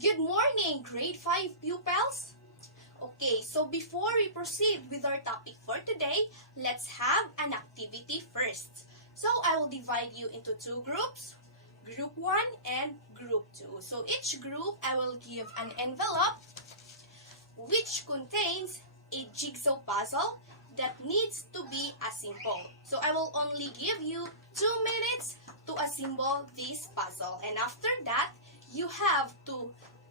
Good morning, grade 5 pupils. Okay, so before we proceed with our topic for today, let's have an activity first. So I will divide you into two groups, group 1 and group 2. So each group, I will give an envelope which contains a jigsaw puzzle that needs to be assembled. So I will only give you 2 minutes to assemble this puzzle. And after that, you have to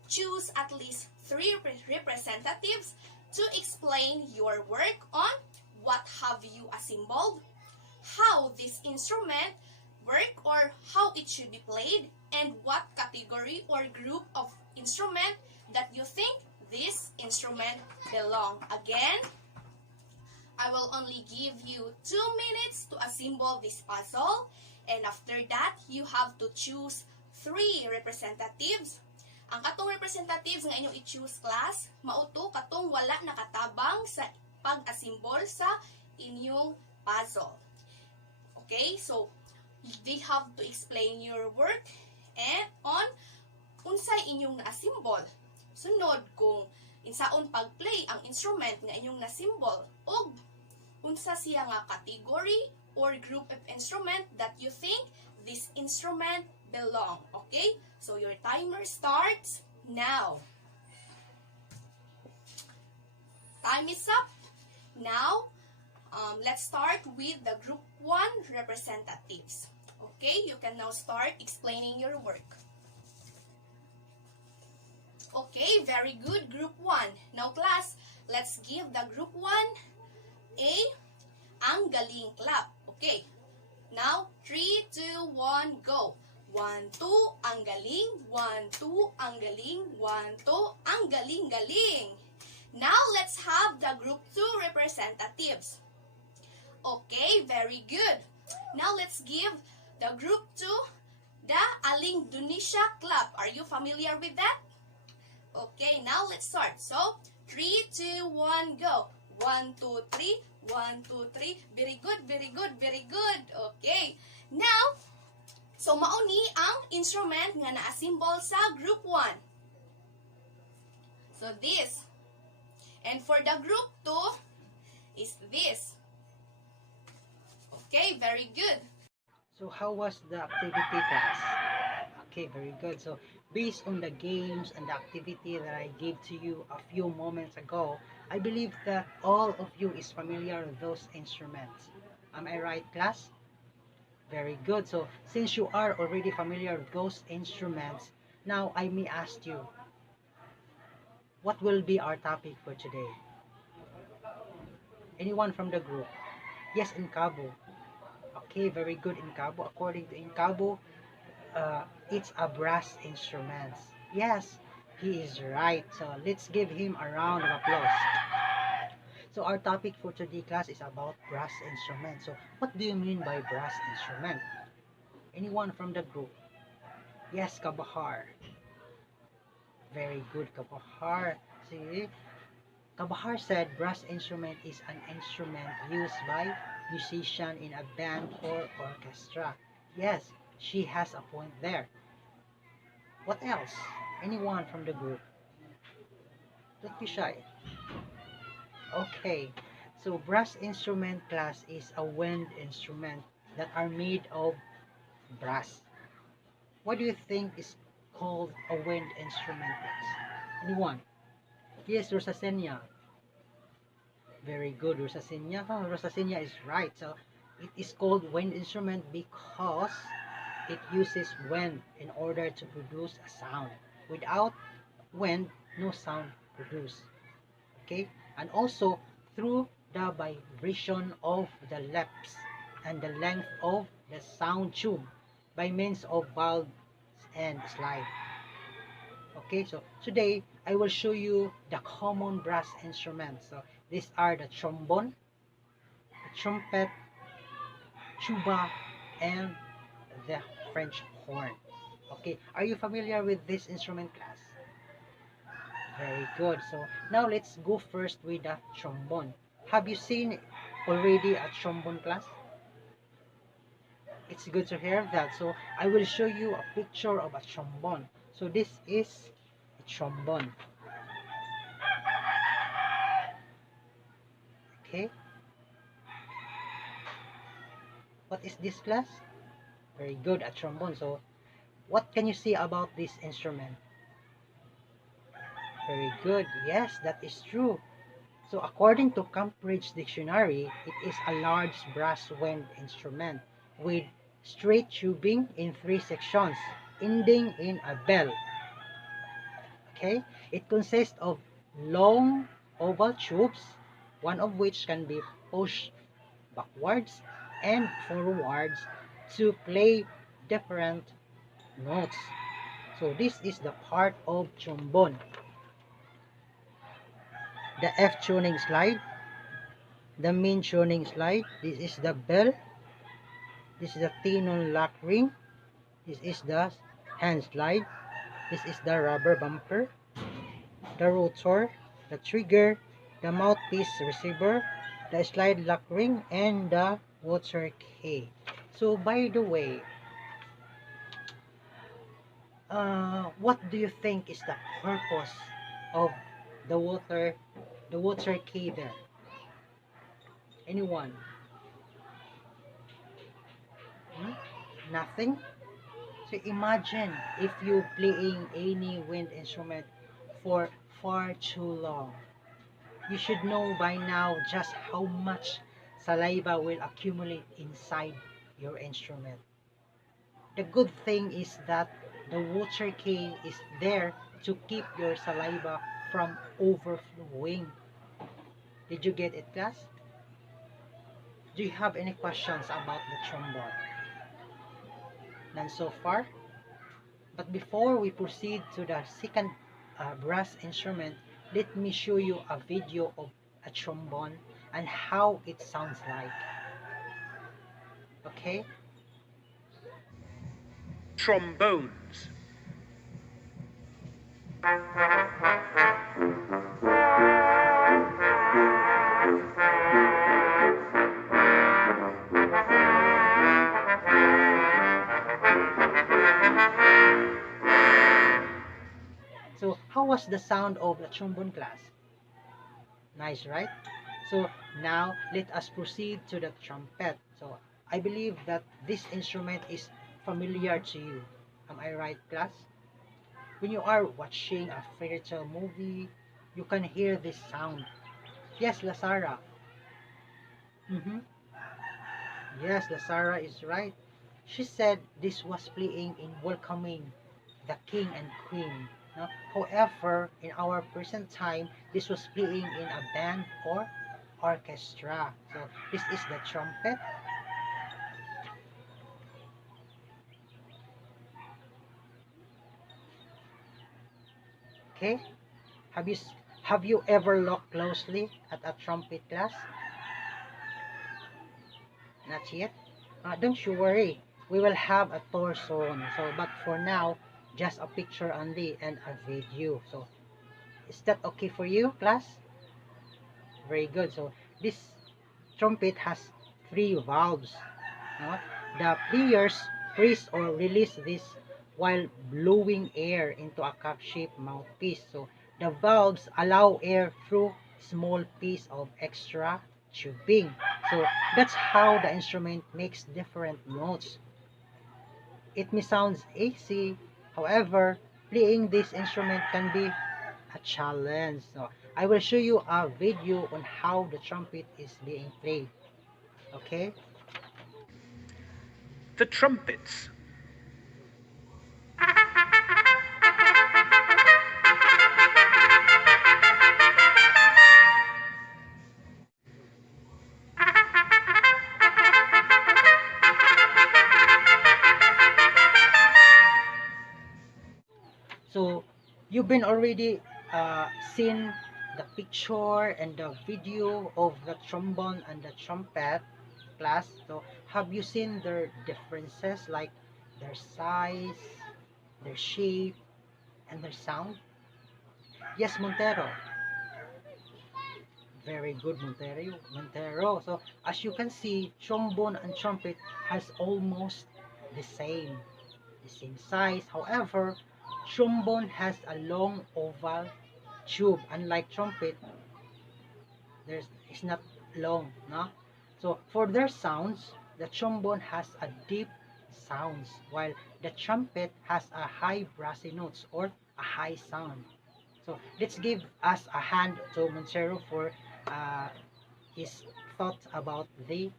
choose at least 3 representatives to explain your work on what have you assembled, how this instrument work or how it should be played, and what category or group of instrument that you think this instrument belong. Again, I will only give you 2 minutes to assemble this puzzle, and after that, you have to choose 3 representatives. Ang katong representatives nga inyong i-choose class, mauto katong wala nakatabang sa pag-assemble sa inyong puzzle. Okay, so they have to explain your work and on unsay inyong na-assemble. Sunod kung insaon pag-play ang instrument nga inyong na-symbol o unsa siya nga category or group of instrument that you think this instrument belong. Okay? So your timer starts now. Time is up. Now, let's start with the group 1 representatives. Okay? You can now start explaining your work. Okay, very good, group 1. Now class, let's give the group 1 a ang galing clap. Okay. Now, 3, 2, 1, go. 1, 2, ang galing. 1, 2, ang galing. 1, 2, ang galing-galing. Now, let's have the group 2 representatives. Okay, very good. Now, let's give the group 2 the Aling Dunisha clap. Are you familiar with that? Okay, now let's start. So, 3, 2, 1, go. 1, 2, 3. 1, 2, 3. Very good, very good, very good. Okay. Now, so mauni ang instrument nga na-assemble sa group 1. So this. And for the group 2 is this. Okay, very good. So how was the activity, class? Okay, very good. So based on the games and the activity that I gave to you a few moments ago, I believe that all of you is familiar with those instruments. Am I right, class? Very good. So since you are already familiar with those instruments, now I may ask you, what will be our topic for today? Anyone from the group? Yes, Incabo. Okay, very good, Incabo. According to Incabo, it's a brass instrument. Yes, he is right. So let's give him a round of applause. So our topic for today, class, is about brass instruments. So what do you mean by brass instrument? Anyone from the group? Yes, Kabahar. Very good, Kabahar. See, Kabahar said brass instrument is an instrument used by musician in a band or orchestra. Yes, she has a point there. What else? Anyone from the group? Don't be shy. Okay, so brass instrument, class, is a wind instrument that are made of brass. What do you think is called a wind instrument, class? Anyone? Yes, Rosasenia. Very good, Rosasenia. Oh, Rosasenia is right. So it is called wind instrument because it uses wind in order to produce a sound. Without wind, no sound produced. Okay, and also through the vibration of the lips and the length of the sound tube by means of valves and slide. Okay, so today I will show you the common brass instruments. So these are the trombone, the trumpet, tuba, and the French horn. Okay, are you familiar with this instrument, class? Very good. So now let's go first with the trombone. Have you seen already a trombone, class? It's good to hear that. So I will show you a picture of a trombone. So this is a trombone. Okay, what is this, class? Very good, a trombone. So what can you see about this instrument? Very good. Yes, that is true. So according to Cambridge Dictionary, it is a large brass wind instrument with straight tubing in 3 sections, ending in a bell. Okay? It consists of long oval tubes, one of which can be pushed backwards and forwards to play different notes. So this is the part of trombone. The F tuning slide, the main tuning slide, this is the bell, this is the tenon lock ring, this is the hand slide, this is the rubber bumper, the rotor, the trigger, the mouthpiece receiver, the slide lock ring, and the water key. So by the way, what do you think is the purpose of the water key there? Anyone? Hmm? Nothing? So imagine if you playing any wind instrument for far too long. You should know by now just how much saliva will accumulate inside your instrument. The good thing is that the water key is there to keep your saliva from overflowing. Did you get it, class? Do you have any questions about the trombone? None so far? But before we proceed to the second brass instrument, let me show you a video of a trombone and how it sounds like. Okay? Trombones. So, how was the sound of the trombone, class? Nice, right? So, now let us proceed to the trumpet. So, I believe that this instrument is familiar to you. Am I right, class? When you are watching a fairy tale movie, you can hear this sound. Yes, Lasara. Mm-hmm. Yes, Lasara is right. She said this was playing in welcoming the king and queen. No? However, in our present time, this was playing in a band or orchestra. So this is the trumpet. Okay. Have you have you ever looked closely at a trumpet, class? Not yet. Don't you worry. We will have a tour soon. So, but for now, just a picture only and a video. So, is that okay for you, class? Very good. So, this trumpet has 3 valves. No? The players press or release this while blowing air into a cup-shaped mouthpiece. So, the valves allow air through small piece of extra tubing. So, that's how the instrument makes different notes. It may sound easy, however, playing this instrument can be a challenge. So, I will show you a video on how the trumpet is being played. Okay? The trumpets. So, you've been already seen the picture and the video of the trombone and the trumpet, class. So, have you seen their differences, like their size, their shape, and their sound? Yes, Montero. Very good, Montero. Montero. So, as you can see, trombone and trumpet has almost the same, the same size. However, trombone has a long oval tube. Unlike trumpet, it's not long, no? So for their sounds, the trombone has a deep sounds, while the trumpet has a high brassy notes or a high sound. So let's give us a hand to Montero for his thoughts about the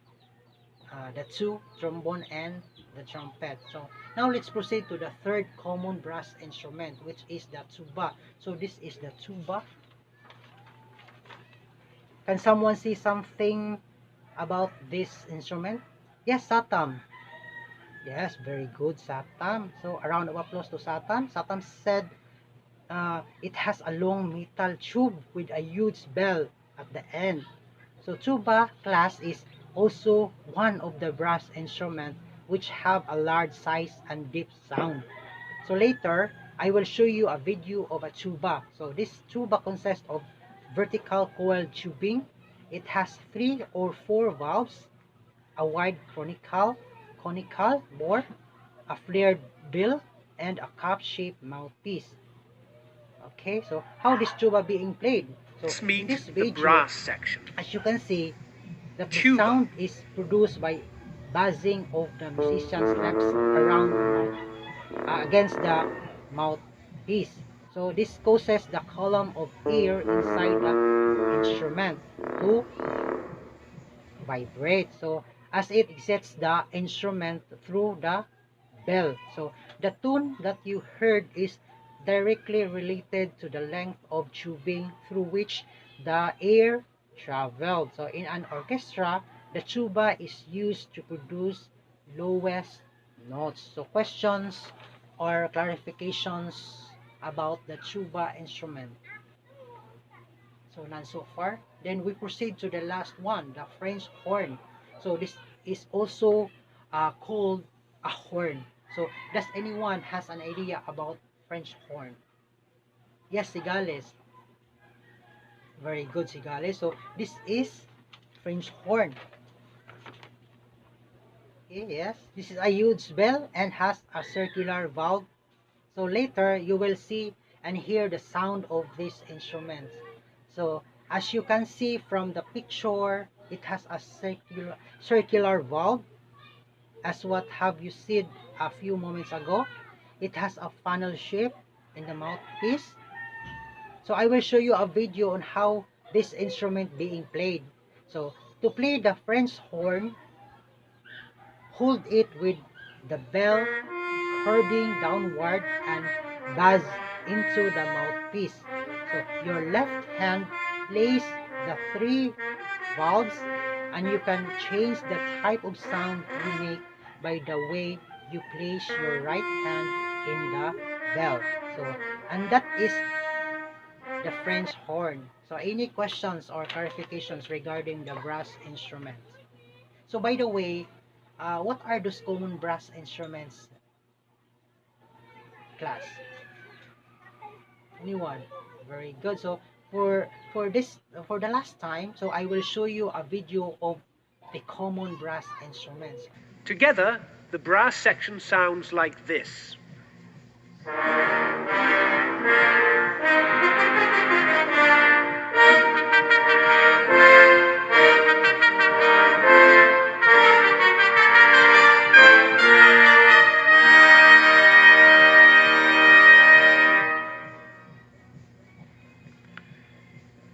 two trombone and the trumpet. So now let's proceed to the third common brass instrument, which is the tuba. So this is the tuba. Can someone see something about this instrument? Yes, Satam. Yes, very good, Satam. So a round of applause to Satam. Satam said it has a long metal tube with a huge bell at the end. So tuba class is also one of the brass instruments which have a large size and deep sound. So later, I will show you a video of a tuba. So this tuba consists of vertical coiled tubing. It has 3 or 4 valves, a wide conical bore, a flared bill, and a cup-shaped mouthpiece. Okay, so how this tuba being played? So Let's in meet this the video, brass section. as you can see, that the Tuba. sound is produced by buzzing of the musician's legs around the mouth, against the mouthpiece. So this causes the column of air inside the instrument to vibrate. So as it exits the instrument through the bell. So the tune that you heard is directly related to the length of tubing through which the air traveled. So in an orchestra, the tuba is used to produce lowest notes. So questions or clarifications about the tuba instrument? So none so far. Then we proceed to the last one, the French horn. So this is also called a horn. So does anyone has an idea about French horn? Yes, Cigales. Very good, Cigales. So this is French horn. Okay, yes, this is a huge bell and has a circular valve. So later you will see and hear the sound of these instruments. So as you can see from the picture, it has a circular valve, as what have you seen a few moments ago. It has a funnel shape in the mouthpiece. So I will show you a video on how this instrument being played. So to play the French horn, hold it with the bell curving downward and buzz into the mouthpiece. So your left hand plays the 3 valves, and you can change the type of sound you make by the way you place your right hand in the bell. So, and that is the French horn. So any questions or clarifications regarding the brass instruments? So by the way, what are those common brass instruments, class? Anyone? Very good. So for the last time, so I will show you a video of the common brass instruments. Together, the brass section sounds like this.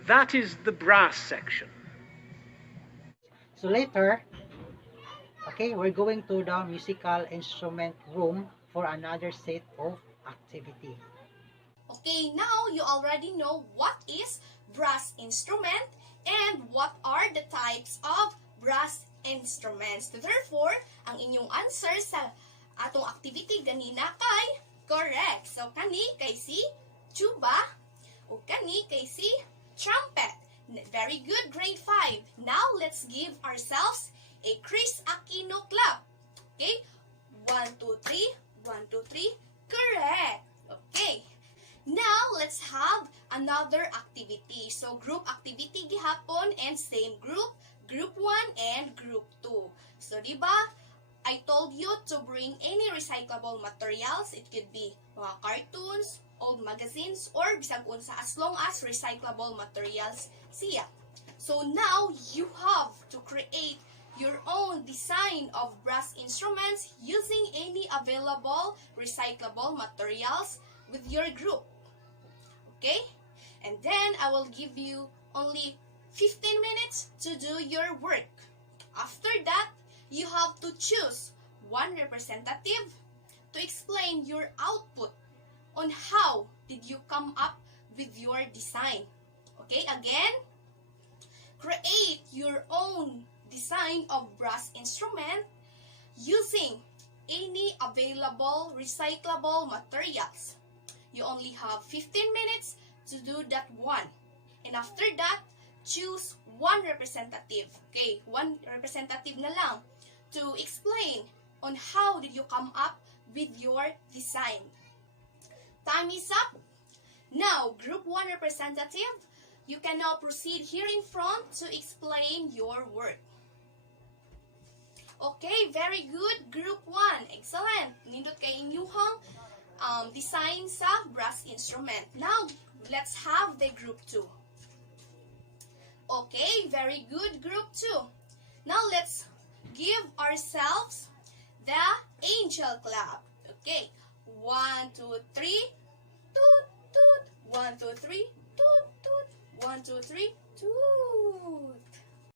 That is the brass section. So later, okay, we're going to the musical instrument room for another set of activity. Okay, now you already know what is brass instrument and what are the types of brass instruments. Therefore, ang inyong answer sa atong activity ganina kay correct. So, kani kay si tuba o kani kay si trumpet. Very good, grade 5. Now, let's give ourselves a Chris Aquino clap. Okay? 1, 2, 3. 1, 2, 3. Correct. Okay. Now, let's have another activity. So, group activity gihapon and same group. Group 1 and group 2. So, diba, I told you to bring any recyclable materials. It could be mga cartoons, old magazines, or bisag unsa as long as recyclable materials siya. So now you have to create your own design of brass instruments using any available recyclable materials with your group. Okay? And then I will give you only 15 minutes to do your work. After that, you have to choose one representative to explain your output on how did you come up with your design. Okay, again, create your own design of brass instrument using any available recyclable materials. You only have 15 minutes to do that one. And after that, choose one representative. Okay, one representative na lang to explain on how did you come up with your design. Time is up. Now, Group 1 representative, you can now proceed here in front to explain your work. Okay, very good. Group 1, excellent. Nindot kay inyuhang design sa brass instrument. Now, let's have the Group 2. Okay, very good. Group 2. Now, let's give ourselves the angel clap. Okay, 1, 2, 3, toot, toot. 1, 2, 3, toot, toot. 1, 2, 3, toot.